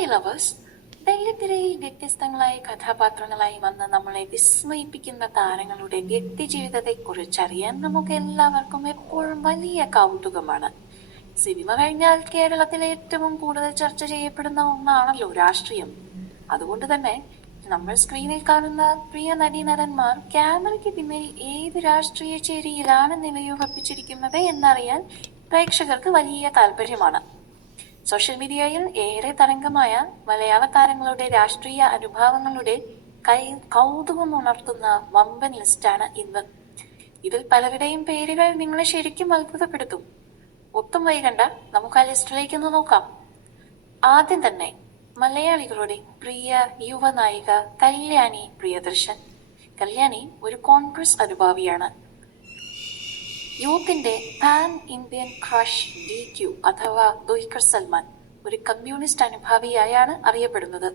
Movie lovers, വെള്ളിത്തിരയിൽ വ്യത്യസ്തങ്ങളായ കഥാപാത്രങ്ങളായി വന്ന് നമ്മളെ വിസ്മയിപ്പിക്കുന്ന താരങ്ങളുടെ വ്യക്തിജീവിതത്തെക്കുറിച്ചറിയാൻ നമുക്ക് എല്ലാവർക്കും എപ്പോഴും വലിയ കൗതുകമാണ്. സിനിമ കഴിഞ്ഞാൽ കേരളത്തിലെ ഏറ്റവും കൂടുതൽ ചർച്ച ചെയ്യപ്പെടുന്ന ഒന്നാണല്ലോ രാഷ്ട്രീയം. അതുകൊണ്ട് തന്നെ നമ്മൾ സ്ക്രീനിൽ കാണുന്ന പ്രിയ നടീനടന്മാർ ക്യാമറയ്ക്ക് പിന്നിൽ ഏത് രാഷ്ട്രീയ ചേരിയിലാണ് നിലയുറപ്പിച്ചിരിക്കുന്നത് എന്നറിയാൻ പ്രേക്ഷകർക്ക് വലിയ താല്പര്യമാണ്. സോഷ്യൽ മീഡിയയിൽ ഏറെ തരംഗമായ മലയാള താരങ്ങളുടെ രാഷ്ട്രീയ അനുഭാവങ്ങളുടെ കൗതുകം ഉണർത്തുന്ന വമ്പൻ ലിസ്റ്റാണ് ഇന്ന്. ഇതിൽ പലരുടെയും പേരുകൾ നിങ്ങളെ ശരിക്കും അത്ഭുതപ്പെടുത്തും. ഒട്ടും വൈകണ്ട, നമുക്ക് ആ ലിസ്റ്റിലേക്കൊന്ന് നോക്കാം. ആദ്യം തന്നെ മലയാളികളുടെ പ്രിയ യുവനായിക കല്യാണി പ്രിയദർശൻ. കല്യാണി ഒരു കോൺഗ്രസ് അനുഭാവിയാണ്. യൂത്തിന്റെ പാൻ ഇന്ത്യൻ ക്രഷ് DQ അഥവാ ദുൽഖർ സൽമാൻ ഒരു കമ്മ്യൂണിസ്റ്റ് അനുഭാവിയായാണ് അറിയപ്പെടുന്നത്.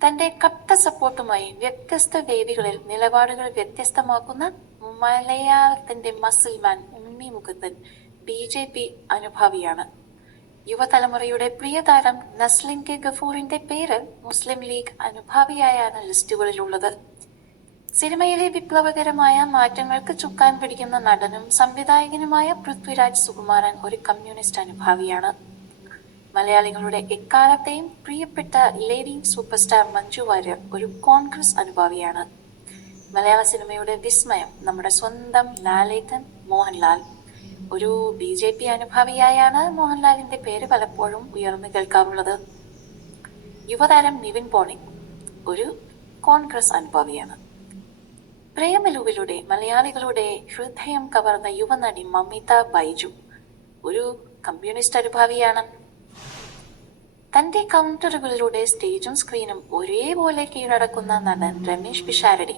തന്റെ കട്ട സപ്പോർട്ടുമായി വ്യത്യസ്ത വേദികളിൽ നിലപാടുകൾ വ്യത്യസ്തമാക്കുന്ന മലയാളത്തിന്റെ മസിൽമാൻ ഉണ്ണി മുകുന്ദൻ BJP അനുഭാവിയാണ്. യുവതലമുറയുടെ പ്രിയ താരം നസ്ലിൻ കെ ഗഫൂറിന്റെ പേര് മുസ്ലിം ലീഗ് അനുഭാവിയായാണ് ലിസ്റ്റുകളിലുള്ളത്. സിനിമയിലെ വിപ്ലവകരമായ മാറ്റങ്ങൾക്ക് ചുക്കാൻ പിടിക്കുന്ന നടനും സംവിധായകനുമായ പൃഥ്വിരാജ് സുകുമാരൻ ഒരു കമ്മ്യൂണിസ്റ്റ് അനുഭാവിയാണ്. മലയാളികളുടെ എക്കാലത്തെയും പ്രിയപ്പെട്ട lady super star Manju Warrier ഒരു കോൺഗ്രസ് അനുഭാവിയാണ്. മലയാള സിനിമയുടെ വിസ്മയം നമ്മുടെ സ്വന്തം ലാലേട്ടൻ മോഹൻലാൽ ഒരു BJP അനുഭാവിയായാണ് മോഹൻലാലിന്റെ പേര് പലപ്പോഴും ഉയർന്നു കേൾക്കാറുള്ളത്. യുവതാരം നിവിൻ പോളി ഒരു കോൺഗ്രസ് അനുഭാവിയാണ്. പ്രേമലുവിലൂടെ മലയാളികളുടെ ഹൃദയം കവർന്ന യുവനടി മമിത ബൈജു ഒരു കമ്മ്യൂണിസ്റ്റ് അനുഭാവിയാണ്. തന്റെ കൗണ്ടറുകളിലൂടെ സ്റ്റേജും സ്ക്രീനും ഒരേപോലെ കീഴടക്കുന്ന നടൻ രമേശ് പിഷാരടി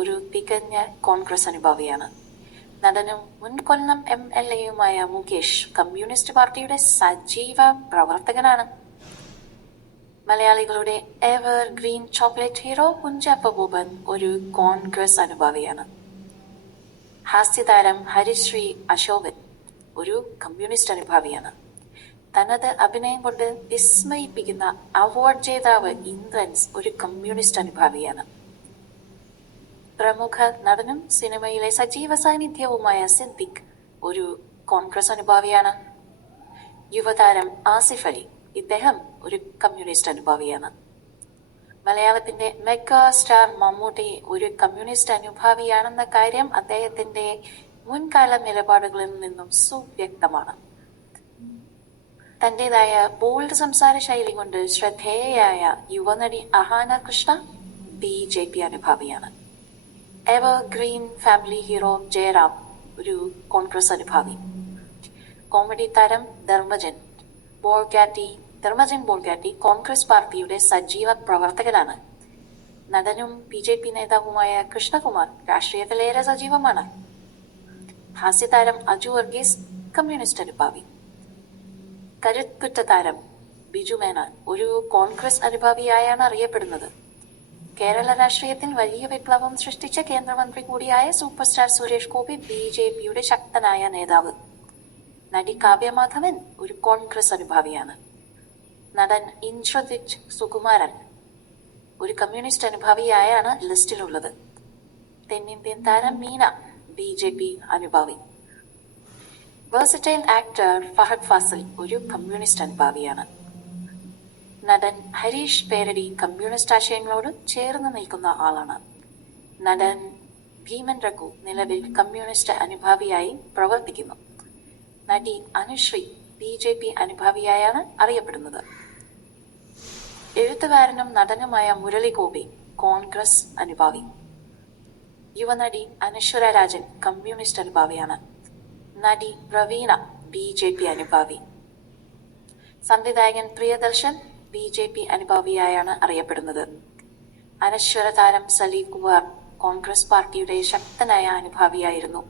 ഒരു തികഞ്ഞ കോൺഗ്രസ് അനുഭാവിയാണ്. നടനും മുൻ കൊല്ലം MLA മുകേഷ് കമ്മ്യൂണിസ്റ്റ് പാർട്ടിയുടെ സജീവ പ്രവർത്തകനാണ്. മലയാളികളുടെ evergreen chocolate hero Kunchacko Boban ഒരു കോൺഗ്രസ് അനുഭാവിയാണ്. ഹാസ്യതാരം ഹരിശ്രീ അശോകൻ ഒരു കമ്മ്യൂണിസ്റ്റ് അനുഭാവിയാണ്. തനത് അഭിനയം കൊണ്ട് വിസ്മയിപ്പിക്കുന്ന അവാർഡ് ജേതാവ് ഇന്ദ്രൻസ് ഒരു കമ്മ്യൂണിസ്റ്റ് അനുഭാവിയാണ്. പ്രമുഖ നടനും സിനിമയിലെ സജീവ സാന്നിധ്യവുമായ സിദ്ദിഖ് ഒരു കോൺഗ്രസ് അനുഭാവിയാണ്. യുവതാരം ആസിഫ് അലി, ഇദ്ദേഹം ഒരു കമ്മ്യൂണിസ്റ്റ് അനുഭാവിയാണ്. മലയാളത്തിന്റെ മെഗാ സ്റ്റാർ മമ്മൂട്ടി ഒരു കമ്മ്യൂണിസ്റ്റ് അനുഭാവിയാണെന്ന കാര്യം അദ്ദേഹത്തിന്റെ മുൻകാല നിലപാടുകളിൽ നിന്നും സുവ്യക്തമാണ്. തന്റേതായ ബോൾഡ് സംസാര ശൈലി കൊണ്ട് ശ്രദ്ധേയയായ യുവനടി അഹാന കൃഷ്ണ BJP അനുഭാവിയാണ്. Evergreen family hero Jayaram ഒരു കോൺഗ്രസ് അനുഭാവി. കോമഡി താരം ധർമ്മജൻ ബോൾഗാറ്റി കോൺഗ്രസ് പാർട്ടിയുടെ സജീവ പ്രവർത്തകനാണ്. നടനും BJP നേതാവുമായ കൃഷ്ണകുമാർ രാഷ്ട്രീയത്തിലേറെ സജീവമാണ്. ഹാസ്യതാരം അജു വർഗീസ് കമ്മ്യൂണിസ്റ്റ് അനുഭാവി. കരുത്തുറ്റ താരം ബിജു മേനോൻ ഒരു കോൺഗ്രസ് അനുഭാവിയായാണ് അറിയപ്പെടുന്നത്. കേരള രാഷ്ട്രീയത്തിൽ വലിയ വിപ്ലവം സൃഷ്ടിച്ച കേന്ദ്രമന്ത്രി കൂടിയായ സൂപ്പർ സ്റ്റാർ സുരേഷ് ഗോപി BJPയുടെ ശക്തനായ നേതാവ്. നടി കാവ്യ മാധവൻ ഒരു കോൺഗ്രസ് അനുഭാവിയാണ്. നടൻ ഇന്ദ്രജിത്ത് സുകുമാരൻ ഒരു കമ്മ്യൂണിസ്റ്റ് അനുഭാവിയായാണ് ലിസ്റ്റിലുള്ളത്. തെന്നിന്ത്യൻ താരം മീന BJP അനുഭാവി. വേഴ്സറ്റൈൽ ആക്ടർ ഫഹദ് ഫാസിൽ ഒരു കമ്മ്യൂണിസ്റ്റ് അനുഭാവിയാണ്. നടൻ ഹരീഷ് പേരടി കമ്മ്യൂണിസ്റ്റ് ആശയങ്ങളോട് ചേർന്ന് നിൽക്കുന്ന ആളാണ്. നടൻ ഭീമൻ രഘു നിലവിൽ കമ്മ്യൂണിസ്റ്റ് അനുഭാവിയായി പ്രവർത്തിക്കുന്നു. നടി അനുശ്രീ BJP അനുഭാവിയായാണ് അറിയപ്പെടുന്നത്. എഴുത്തുകാരനും നടനുമായ മുരളി ഗോപി കോൺഗ്രസ് അനുഭാവി. യുവനടി അനശ്വര രാജൻ കമ്മ്യൂണിസ്റ്റ് അനുഭാവിയാണ്. നടി പ്രവീണ BJP അനുഭാവി. സംവിധായകൻ പ്രിയദർശൻ BJP അനുഭാവിയായാണ് അറിയപ്പെടുന്നത്. അനശ്വര താരം സലീം കുമാർ കോൺഗ്രസ് പാർട്ടിയുടെ ശക്തനായ അനുഭാവിയായിരുന്നു.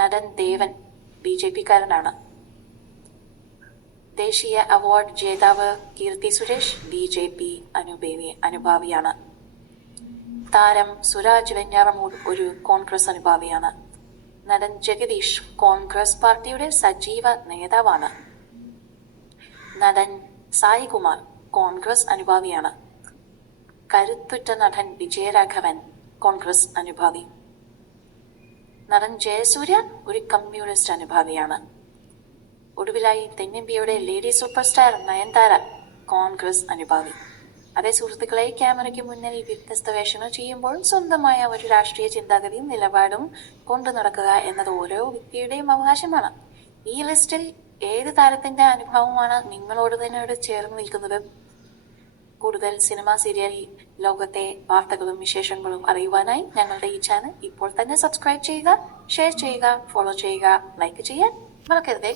നടൻ ദേവൻ BJPക്കാരനാണ്. ദേശീയ അവാർഡ് ജേതാവ് കീർത്തി സുരേഷ് BJP അനുഭാവിയാണ്. താരം സുരാജ് വെഞ്ഞാറമൂട് ഒരു കോൺഗ്രസ് അനുഭാവിയാണ്. നടൻ ജഗദീഷ് കോൺഗ്രസ് പാർട്ടിയുടെ സജീവ നേതാവാണ്. നടൻ സായികുമാർ കോൺഗ്രസ് അനുഭാവിയാണ്. കരുത്തുറ്റ നടൻ വിജയരാഘവൻ കോൺഗ്രസ് അനുഭാവി. നടൻ ജയസൂര്യ ഒരു കമ്മ്യൂണിസ്റ്റ് അനുഭാവിയാണ്. ഒടുവിലായി തെന്നിന്ത്യയുടെ lady superstar Nayanthara Congress അനുഭാവി. അതേ സുഹൃത്തുക്കളെ, ക്യാമറയ്ക്ക് മുന്നിൽ വ്യത്യസ്ത വേഷങ്ങൾ ചെയ്യുമ്പോൾ സ്വന്തമായ ഒരു രാഷ്ട്രീയ ചിന്താഗതിയും നിലപാടും കൊണ്ടു നടക്കുക എന്നത് ഓരോ വ്യക്തിയുടെയും അവകാശമാണ്. ഈ ലിസ്റ്റിൽ ഏത് താരത്തിന്റെ അനുഭവമാണ് നിങ്ങളോട് തന്നെയോട് ചേർന്ന് നിൽക്കുന്നത്? കൂടുതൽ സിനിമ സീരിയൽ ലോകത്തെ വാർത്തകളും വിശേഷങ്ങളും അറിയുവാനായി ഞങ്ങളുടെ ഈ ചാനൽ ഇപ്പോൾ തന്നെ സബ്സ്ക്രൈബ് ചെയ്യുക, ഷെയർ ചെയ്യുക, ഫോളോ ചെയ്യുക, ലൈക്ക് ചെയ്യാൻ മറക്കരുതേ.